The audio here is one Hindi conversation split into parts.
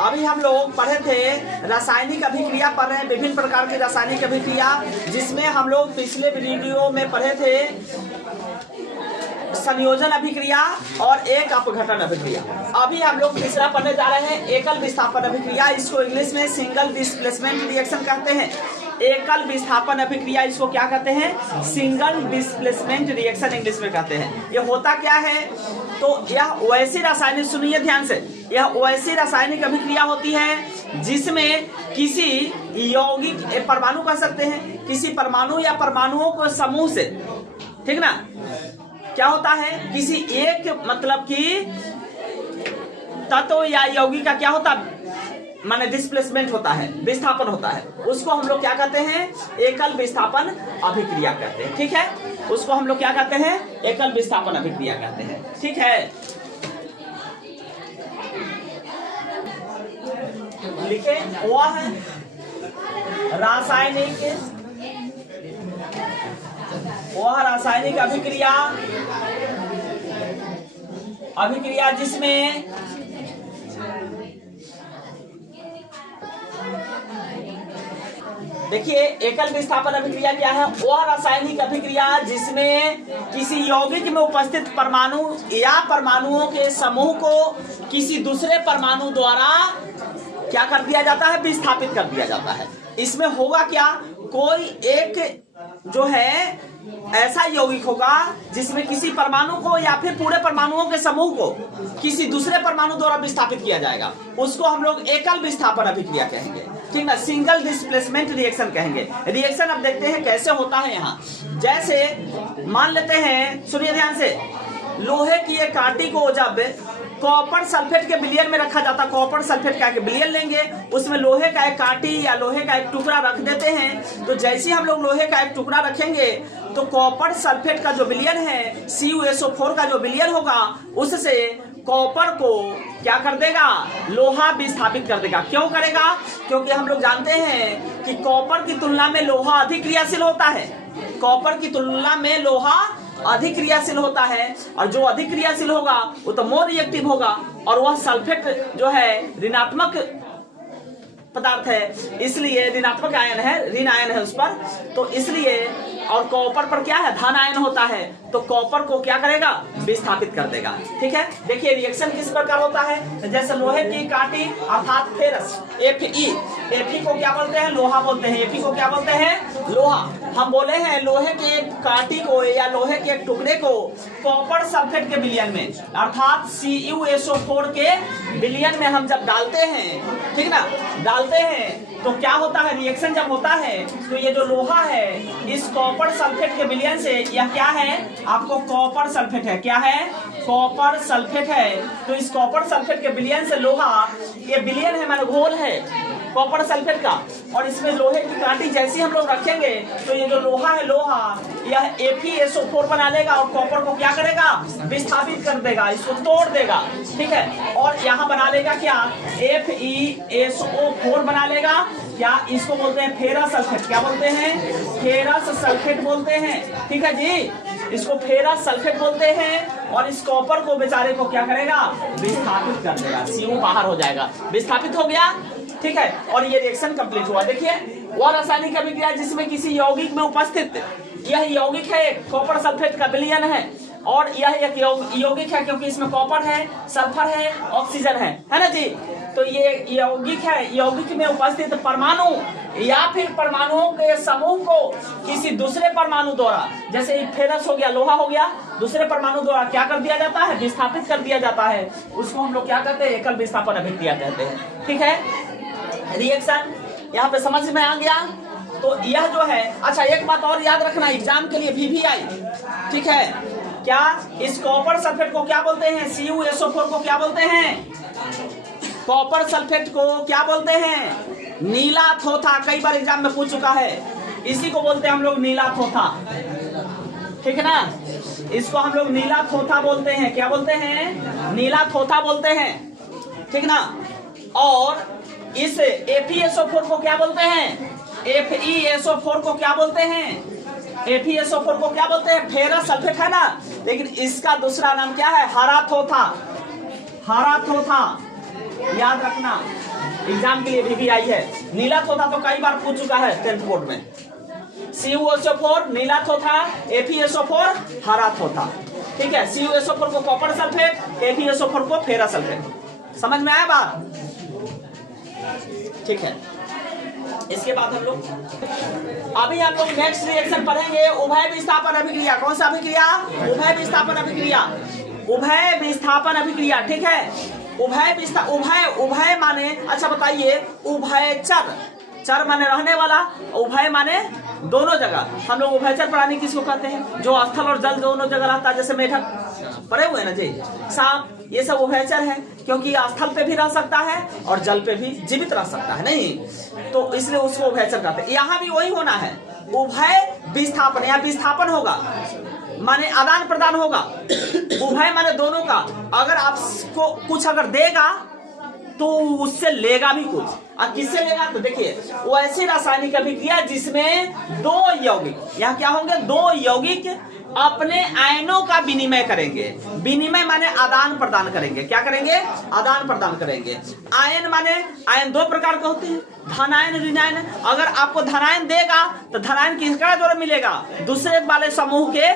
अभी हम लोग पढ़े थे रासायनिक अभिक्रिया, पढ़ रहे हैं विभिन्न प्रकार की रासायनिक अभिक्रिया, जिसमें हम लोग पिछले वीडियो में पढ़े थे संयोजन अभिक्रिया और एक अपघटन अभिक्रिया। अभी हम लोग तीसरा पढ़ने जा रहे हैं एकल विस्थापन अभिक्रिया। इसको इंग्लिश में सिंगल डिस्प्लेसमेंट रिएक्शन कहते हैं। एकल विस्थापन अभिक्रिया इसको क्या कहते हैं? सिंगल डिस्प्लेसमेंट रिएक्शन इंग्लिश में कहते हैं। ये होता क्या है? तो यह वैसी रासायनिक, सुनिए ध्यान से, यह वैसी रासायनिक अभिक्रिया होती है जिसमें किसी यौगिक, परमाणु कह सकते हैं, किसी परमाणु या परमाणुओं को समूह से, ठीक ना, क्या होता है, किसी एक मतलब कि तत्व या यौगिक का क्या होता है, माने डिस्प्लेसमेंट होता है, विस्थापन होता है, उसको हम लोग क्या कहते हैं? एकल विस्थापन अभिक्रिया कहते हैं। ठीक है, उसको हम लोग क्या कहते हैं? एकल विस्थापन अभिक्रिया कहते हैं। ठीक है, लिखे, वह है रासायनिक अभिक्रिया जिसमें देखिए एकल विस्थापन अभिक्रिया क्या है? वह रासायनिक अभिक्रिया जिसमें किसी यौगिक में उपस्थित परमाणु या परमाणुओं के समूह को किसी दूसरे परमाणु द्वारा क्या कर दिया जाता है? विस्थापित कर दिया जाता है। इसमें होगा क्या? कोई एक जो है ऐसा यौगिक होगा जिसमें किसी परमाणु को या फिर पूरे परमाणुओं के समूह को किसी दूसरे परमाणु द्वारा विस्थापित किया जाएगा, उसको हम लोग एकल विस्थापन अभिक्रिया कहेंगे। ठीक ना, सिंगल डिस्प्लेसमेंट रिएक्शन कहेंगे। रिएक्शन अब देखते हैं कैसे होता है। यहाँ जैसे मान लेते हैं, सुनिए ध्यान से, लोहे की एक कांटी को जब कॉपर सल्फेट के विलयन में रखा जाता, कॉपर सल्फेट का एक विलयन लेंगे, उसमें लोहे का एक कांटी या लोहे का एक टुकड़ा रख देते हैं। तो जैसे हम लोग लोहे का एक टुकड़ा रखेंगे तो कॉपर सल्फेट का जो विलयन है, CuSO4 का जो विलयन होगा, उससे कॉपर को क्या कर देगा? लोहा विस्थापित कर देगा। क्यों करेगा? क्योंकि हम लोग जानते हैं कि कॉपर की तुलना में लोहा अधिक क्रियाशील होता है। कॉपर की तुलना में लोहा अधिक क्रियाशील होता है, और जो अधिक क्रियाशील होगा वो तो मोर रिएक्टिव होगा, और वह सल्फेट जो है ऋणात्मक पदार्थ है, इसलिए ऋणात्मक आयन है, ऋण आयन है उस पर, तो इसलिए, और कॉपर पर क्या है? धन आयन होता है, तो कॉपर को क्या करेगा? विस्थापित कर देगा। ठीक है, देखिए रिएक्शन किस प्रकार होता है। जैसे लोहे की कांटी अर्थात फेरस, Fe को क्या बोलते हैं? लोहा बोलते हैं। Fe को क्या बोलते हैं? लोहा। हम बोले हैं लोहे के एक कांटी को या लोहे के एक टुकड़े को कॉपर सल्फेट के विलयन में अर्थात CuSO4 के विलयन में हम जब डालते हैं, ठीक ना, डालते हैं तो क्या होता है? रिएक्शन जब होता है तो ये जो लोहा है इस कॉपर सल्फेट के विलयन से, यह क्या है? आपको कॉपर सल्फेट है। क्या है? कॉपर सल्फेट है। तो इस कॉपर सल्फेट के विलयन से लोहा, ये विलयन है माने घोल है कॉपर सल्फेट का, और इसमें लोहे की कांटी जैसी हम लोग रखेंगे तो ये जो लोहा है, लोहा यह FeSO4 बना लेगा और कॉपर को क्या करेगा? विस्थापित कर देगा, इसको तोड़ देगा। ठीक है, और यहाँ बना लेगा क्या? FeSO4 बना लेगा। क्या इसको बोलते हैं? Ferrous sulphate. क्या बोलते हैं? फेरस सल्फेट बोलते हैं। ठीक है जी, इसको फेरस सल्फेट बोलते हैं, और इस कॉपर को बेचारे को क्या करेगा? विस्थापित कर देगा। CO बाहर हो जाएगा, विस्थापित हो गया। ठीक है, और ये रिएक्शन कंप्लीट हुआ। देखिए वह रासायनिक अभिक्रिया जिसमें किसी यौगिक में उपस्थित, यह यौगिक है कॉपर सल्फेट का विलयन है, और यह एक यौगिक है क्योंकि इसमें कॉपर है, सल्फर है, ऑक्सीजन है ना जी। तो ये यौगिक है, यौगिक में उपस्थित परमाणु या फिर परमाणुओं के समूह को किसी दूसरे परमाणु द्वारा, जैसे फेरस हो गया, लोहा हो गया, दूसरे परमाणु द्वारा क्या कर दिया जाता है? विस्थापित कर दिया जाता है। उसको हम लोग क्या कहते हैं? एकल विस्थापन अभिक्रिया कहते हैं। ठीक है, रिएक्शन यहाँ पे समझ में आ गया। तो यह जो है, अच्छा एक बात और याद रखना एग्जाम के लिए VVI, ठीक है, क्या इस कॉपर सल्फेट को क्या बोलते हैं? CuSO4 को क्या बोलते हैं? कॉपर सल्फेट को क्या बोलते हैं? नीला थोथा। कई बार एग्जाम में पूछ चुका है, इसी को बोलते हैं हम लोग नीला थोथा। ठीक है ना, इसको हम लोग नीला थोथा बोलते हैं। क्या बोलते हैं? नीला थोथा बोलते हैं। ठीक ना, और इस FeSO4 को क्या बोलते हैं? FeSO4 को क्या बोलते हैं? FeSO4 को क्या बोलते हैं? फेरस सल्फेट है ना, लेकिन इसका दूसरा नाम क्या है? हरा थोथा। हरा थोथा। याद रखना एग्जाम के लिए भी आई है। नीला थोथा तो कई बार पूछ चुका है 10th बोर्ड में। CuSO4 नीला थोथा, FeSO4 हरा थोथा। ठीक है, CuSO4 को कॉपर सल्फेट, FeSO4 को फेरस सल्फेट। समझ में आया बात? ठीक है, इसके बाद हम लोग नेक्स्ट रिएक्शन पढ़ेंगे उभय विस्थापन अभिक्रिया। कौन सा अभिक्रिया? उभय विस्थापन अभिक्रिया। उभय विस्थापन अभिक्रिया। ठीक है, उभय माने, अच्छा बताइए, उभयचर, चर माने रहने वाला, उभय माने दोनों जगह। हम लोग उभयचर प्राणी किसको कहते हैं? जो स्थल और जल दोनों जगह रहता है, जैसे मेढक पड़े हुए ना जी, सांप, ये सब उभयचर है, क्योंकि स्थल पे भी रह सकता है और जल पे भी जीवित रह सकता है, नहीं? तो इसलिए उसको उभयचर कहते हैं। यहाँ भी वही होना है, उभय विस्थापन। यहाँ विस्थापन होगा माने आदान प्रदान होगा। उभय माने दोनों का। अगर आपको कुछ अगर देगा तो उससे लेगा भी कुछ। और किससे लेगा? तो देखिए, वो ऐसी रासायनिक अभिक्रिया जिसमें दो यौगिक, यहाँ क्या होंगे? दो यौगिक अपने आयनों का विनिमय करेंगे। विनिमय माने आदान प्रदान करेंगे। क्या करेंगे? आदान प्रदान करेंगे। आयन माने, आयन दो प्रकार के होते हैं, धनायन, ऋणायन। अगर आपको धनायन देगा तो धनायन किसका द्वारा मिलेगा? दूसरे वाले समूह के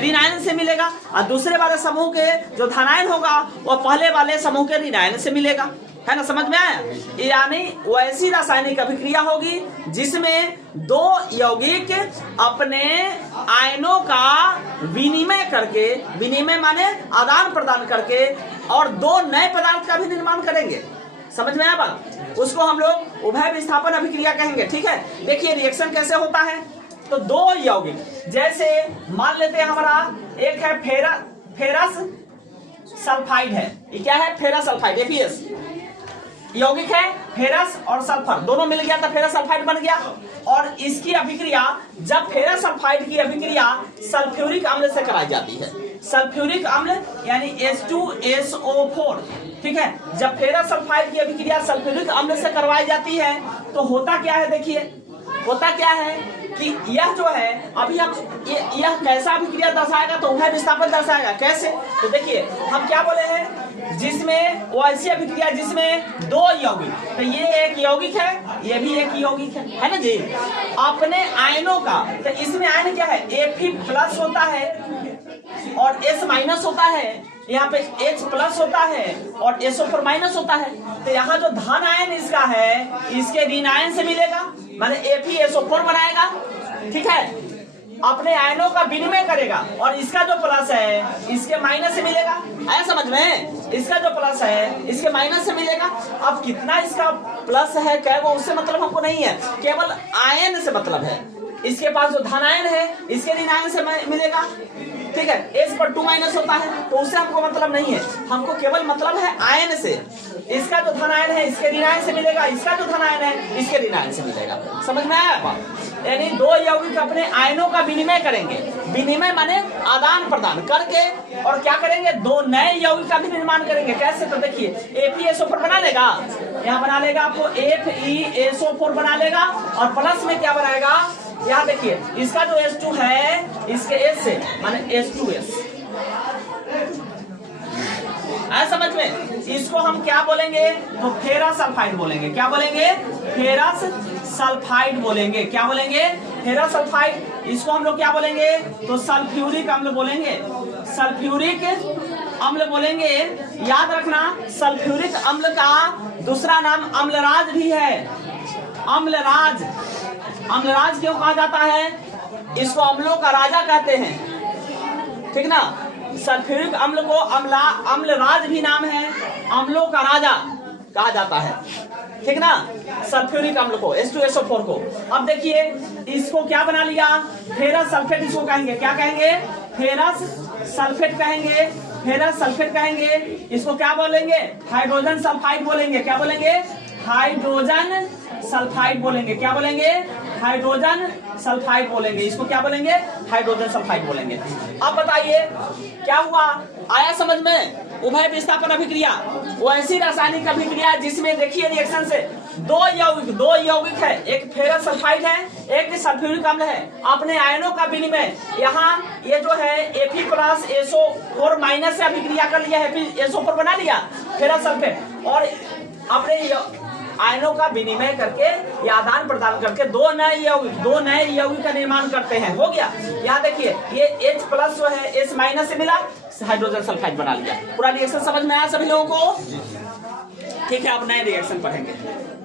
ऋणायन से मिलेगा, और दूसरे वाले समूह के जो धनायन होगा वो पहले वाले समूह के ऋणायन से मिलेगा। है ना, समझ में आया? यानी वैसी रासायनिक अभिक्रिया होगी जिसमें दो यौगिक अपने आयनों का विनिमय करके, विनिमय माने आदान प्रदान करके, और दो नए पदार्थ का भी निर्माण करेंगे। समझ में आया बात? उसको हम लोग उभय विस्थापन अभिक्रिया कहेंगे। ठीक है, देखिए रिएक्शन कैसे होता है। तो दो यौगिक, जैसे मान लेते हैं हमारा एक है फेरस सल्फाइड है। ये क्या है? फेरस सल्फाइड, FeS यौगिक है। फेरस और सल्फर दोनों मिल गया तो फेरस सल्फाइड बन गया। और इसकी अभिक्रिया, जब फेरस सल्फाइड की अभिक्रिया सल्फ्यूरिक अम्ल से कराई जाती है। सल्फ्यूरिक अम्ल यानी H2SO4। ठीक है, जब फेरस सल्फाइड की अभिक्रिया सल्फ्यूरिक अम्ल से करवाई जाती है तो होता क्या है? देखिए, होता क्या है कि यह जो है, अभी हम यह कैसा अभिक्रिया दर्शाएगा? तो उभय विस्थापन दर्शाएगा। कैसे? तो देखिए, हम क्या बोले हैं, जिसमें वो ऐसी अभिक्रिया जिसमें दो यौगिक, तो ये एक यौगिक है, ये भी एक यौगिक है ना जी, अपने आयनों का। तो इसमें आयन क्या है? Fe+ होता है और S- होता है, यहाँ पे H+ होता है और SO4- होता है। तो यहाँ जो धन आयन इसका है, इसके ऋण आयन से मिलेगा, माने FeSO4 बनाएगा। ठीक है, अपने आयनों का विनिमय करेगा, और इसका जो प्लस है इसके माइनस से मिलेगा। आया समझ में? इसका जो प्लस है इसके माइनस से मिलेगा। अब कितना इसका प्लस है क्या, वो उससे मतलब हमको नहीं है, केवल आयन से मतलब है। इसके पास जो धनायन है इसके ऋणायन से मिलेगा। ठीक है, H पर 2- होता है, तो उससे हमको मतलब नहीं है, हमको केवल मतलब है आयन से। इसका जो धनायन है इसके ऋणायन से मिलेगा, इसका जो धनायन है इसके ऋणायन से मिलेगा। समझ में आया बात? यानी दो यौगिक अपने आयनों का विनिमय करेंगे। विनिमय माने आदान प्रदान करके, और क्या करेंगे? दो नए यौगिक का भी निर्माण करेंगे। कैसे? तो देखिए, FeSO4 बना लेगा, यहाँ बना लेगा आपको FeSO4 बना लेगा, और प्लस में क्या बनाएगा? यहाँ देखिए, इसका जो H2 है इसके S से, माने H2S। आया समझ में? इसको हम क्या बोलेंगे? तो फेरस सल्फाइड बोलेंगे। क्या बोलेंगे? फेरस सल्फाइड बोलेंगे। क्या बोलेंगे? Ferrous sulphide. इसको हम लोग क्या बोलेंगे? तो सल्फ्यूरिक अम्ल बोलेंगे। सल्फ्यूरिक अम्ल बोलेंगे। याद रखना, सल्फ्यूरिक अम्ल का दूसरा नाम अम्लराज भी है। अम्लराज, अम्लराज क्यों कहा जाता है? इसको अम्लों का राजा कहते हैं। ठीक ना, सल्फ्यूरिक अम्ल को अम्लराज भी नाम है, अम्लों का राजा कहा जाता है। ठीक ना, सल्फ्यूरिक अम्ल को, H2SO4 को। अब देखिए, इसको क्या बना लिया? फेरस सल्फेट इसको कहेंगे। क्या कहेंगे? फेरस सल्फेट कहेंगे। फेरस सल्फेट कहेंगे। इसको क्या बोलेंगे? हाइड्रोजन सल्फाइड बोलेंगे। क्या बोलेंगे? हाइड्रोजन सल्फाइड बोलेंगे। क्या बोलेंगे? हाइड्रोजन सल्फाइड बोलेंगे। इसको क्या बोलेंगे? हाइड्रोजन सल्फाइड बोलेंगे। अब बताइए क्या हुआ? आया समझ में? उभय विस्थापन अभिक्रिया वो ऐसी रासायनिक अभिक्रिया जिसमें देखिए रिएक्शन से दो यौगिक है, एक फेरस सल्फाइड है, एक सल्फ्यूरिक अम्ल है, अपने आयनों का विनिमय। यहाँ ये जो है Fe+SO4- से अभिक्रिया कर लिया है, SO4 बना लिया फेरस सल्फेट, और अपने आयनों का विनिमय करके या आदान प्रदान करके दो नए यौगिक का निर्माण करते हैं। हो गया। यहाँ देखिए ये H+ जो है H- से मिला, हाइड्रोजन सल्फाइड बना लिया। पूरा रिएक्शन समझ में आया सभी लोगों को? ठीक है, अब नए रिएक्शन पढ़ेंगे।